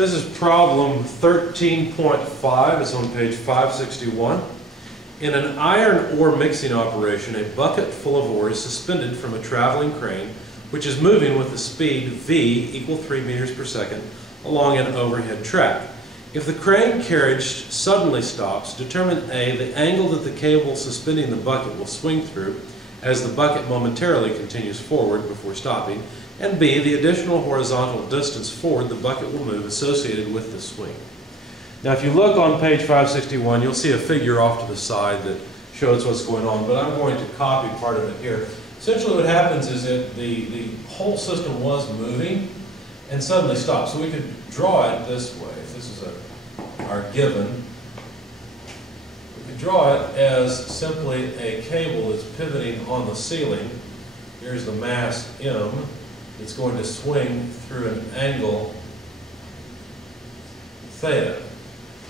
This is problem 13.5. It's on page 561. In an iron ore mixing operation, a bucket full of ore is suspended from a traveling crane which is moving with the speed v equal 3 meters per second along an overhead track. If the crane carriage suddenly stops, determine A, the angle that the cable suspending the bucket will swing through as the bucket momentarily continues forward before stopping, and B, the additional horizontal distance forward the bucket will move associated with the swing. Now if you look on page 561, you'll see a figure off to the side that shows what's going on, but I'm going to copy part of it here. Essentially what happens is that the whole system was moving and suddenly stopped. So we could draw it this way. If this is our given, we could draw it as simply a cable that's pivoting on the ceiling. Here's the mass M. It's going to swing through an angle theta.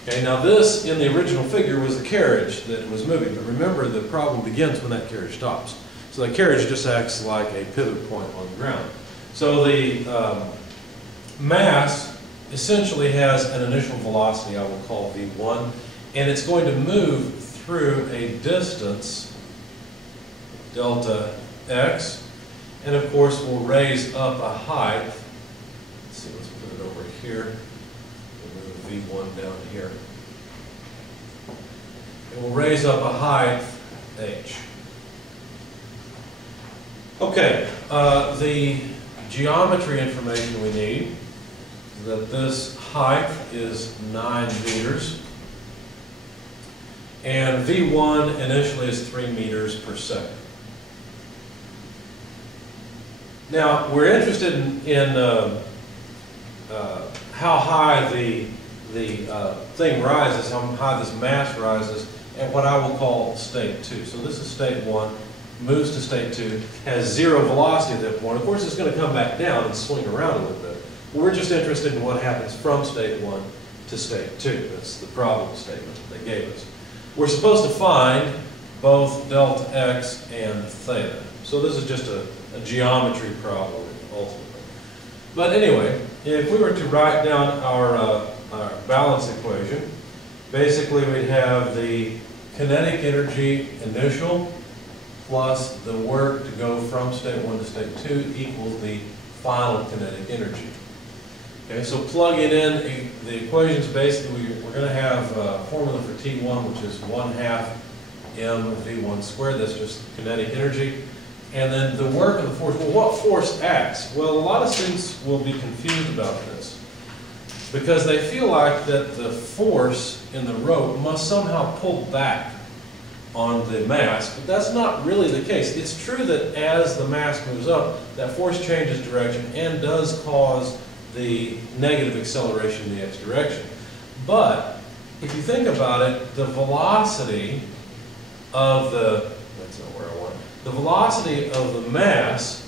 Okay, now this, in the original figure, was the carriage that was moving, but remember the problem begins when that carriage stops. So the carriage just acts like a pivot point on the ground. So the mass essentially has an initial velocity I will call v1, and it's going to move through a distance, delta x, and of course we'll raise up a height. Let's see, let's put it over here. We'll move v1 down here. And we'll raise up a height h. Okay, the geometry information we need is that this height is 9 meters, and v1 initially is 3 meters per second. Now, we're interested in how high the thing rises, how high this mass rises, at what I will call state 2. So this is state 1, moves to state 2, has zero velocity at that point. Of course, it's going to come back down and swing around a little bit. But we're just interested in what happens from state 1 to state 2. That's the problem statement that they gave us. We're supposed to find both delta x and theta. So this is just a geometry problem, ultimately. But anyway, if we were to write down our balance equation, basically we'd have the kinetic energy initial plus the work to go from state 1 to state 2 equals the final kinetic energy. Okay, so plugging in the equations, basically we're going to have a formula for T1, which is 1/2 mv1 squared. That's just kinetic energy. And then the work of the force. Well, what force acts? Well, a lot of students will be confused about this because they feel like that the force in the rope must somehow pull back on the mass, but that's not really the case. It's true that as the mass moves up, that force changes direction and does cause the negative acceleration in the x direction. But if you think about it, the velocity of the velocity of the mass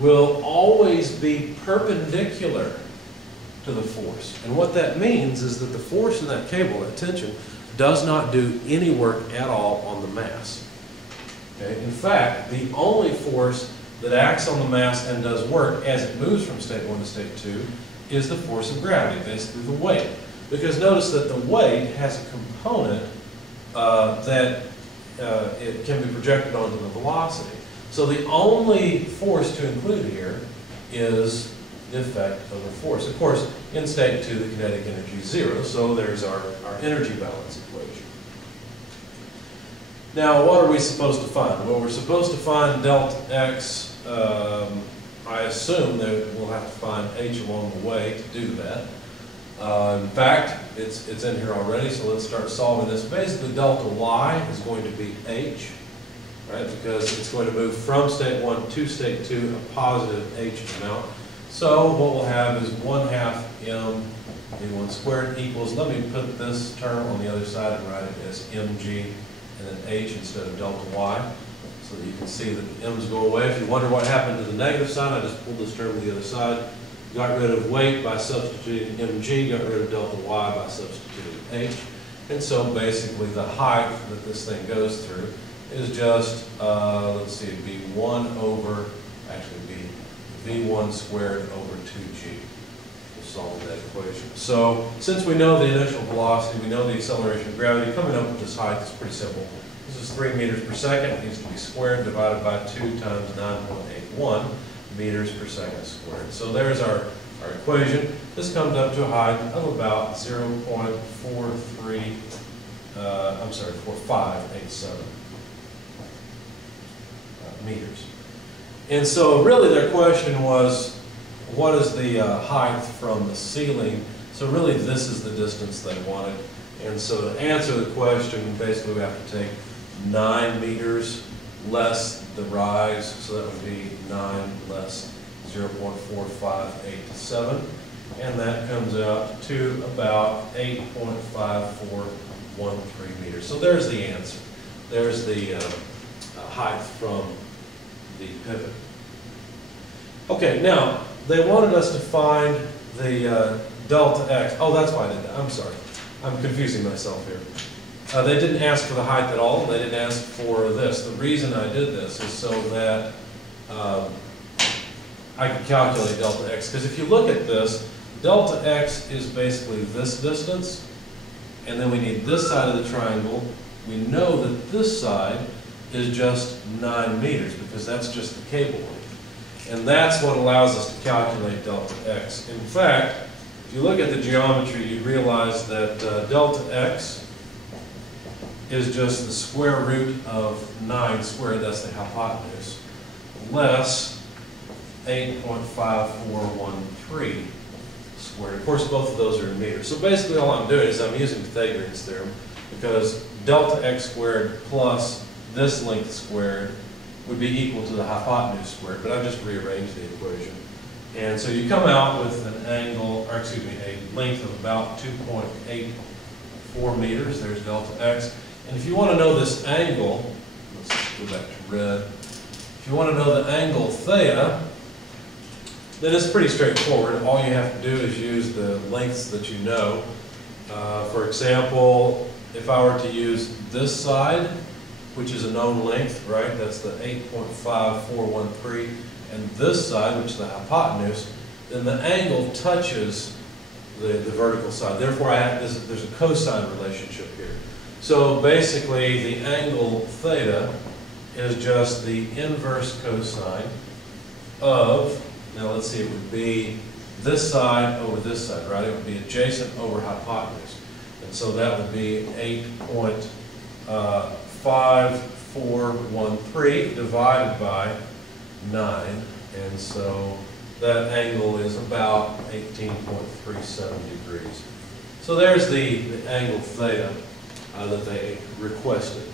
will always be perpendicular to the force. And what that means is that the force in that cable, that tension, does not do any work at all on the mass. Okay? In fact, the only force that acts on the mass and does work as it moves from state 1 to state 2 is the force of gravity, basically the weight. Because notice that the weight has a component that it can be projected onto the velocity. So the only force to include here is the effect of the force. Of course, in state 2, the kinetic energy is 0, so there's our energy balance equation. Now, what are we supposed to find? Well, we're supposed to find delta x. I assume that we'll have to find h along the way to do that. In fact, it's in here already, so let's start solving this. Basically, delta y is going to be h, right? Because it's going to move from state 1 to state 2, a positive h amount. So what we'll have is 1/2 mv1 squared equals, let me put this term on the other side and write it as mg and then h instead of delta y, so that you can see that the m's go away. If you wonder what happened to the negative sign, I just pulled this term to the other side. Got rid of weight by substituting mg, got rid of delta y by substituting h. And so basically the height that this thing goes through is just, let's see, it'd be 1 over, actually it'd be v1 squared over 2g. we'll solve that equation. So since we know the initial velocity, we know the acceleration of gravity, coming up with this height is pretty simple. This is 3 meters per second. It needs to be squared divided by 2 times 9.81 meters per second squared. So there's our equation. This comes up to a height of about 0.4587 meters. And so really their question was, what is the height from the ceiling? So really this is the distance they wanted. And so to answer the question, basically we have to take 9 meters less the rise, so that would be 9 less 0.4587, and that comes out to about 8.5413 meters. So there's the answer. There's the height from the pivot. Okay, now they wanted us to find the delta x. Oh, that's why I did that. I'm sorry. I'm confusing myself here. They didn't ask for the height at all. They didn't ask for this. The reason I did this is so that I could calculate delta x. Because if you look at this, delta x is basically this distance, and then we need this side of the triangle. We know that this side is just 9 meters because that's just the cable length. And that's what allows us to calculate delta x. In fact, if you look at the geometry, you realize that delta x is just the square root of 9 squared, that's the hypotenuse, less 8.5413 squared. Of course, both of those are in meters. So basically all I'm doing is I'm using Pythagorean's theorem, because delta x squared plus this length squared would be equal to the hypotenuse squared, but I've just rearranged the equation. And so you come out with an angle, or excuse me, a length of about 2.84 meters. There's delta x. And if you want to know this angle, let's go back to red. If you want to know the angle theta, then it's pretty straightforward. All you have to do is use the lengths that you know. For example, if I were to use this side, which is a known length, right? That's the 8.5413, and this side, which is the hypotenuse, then the angle touches the vertical side. Therefore, there's a cosine relationship here. So basically, the angle theta is just the inverse cosine of, now let's see, it would be this side over this side, right? It would be adjacent over hypotenuse. And so that would be 8.5413 divided by 9. And so that angle is about 18.37 degrees. So there's the angle theta that they requested.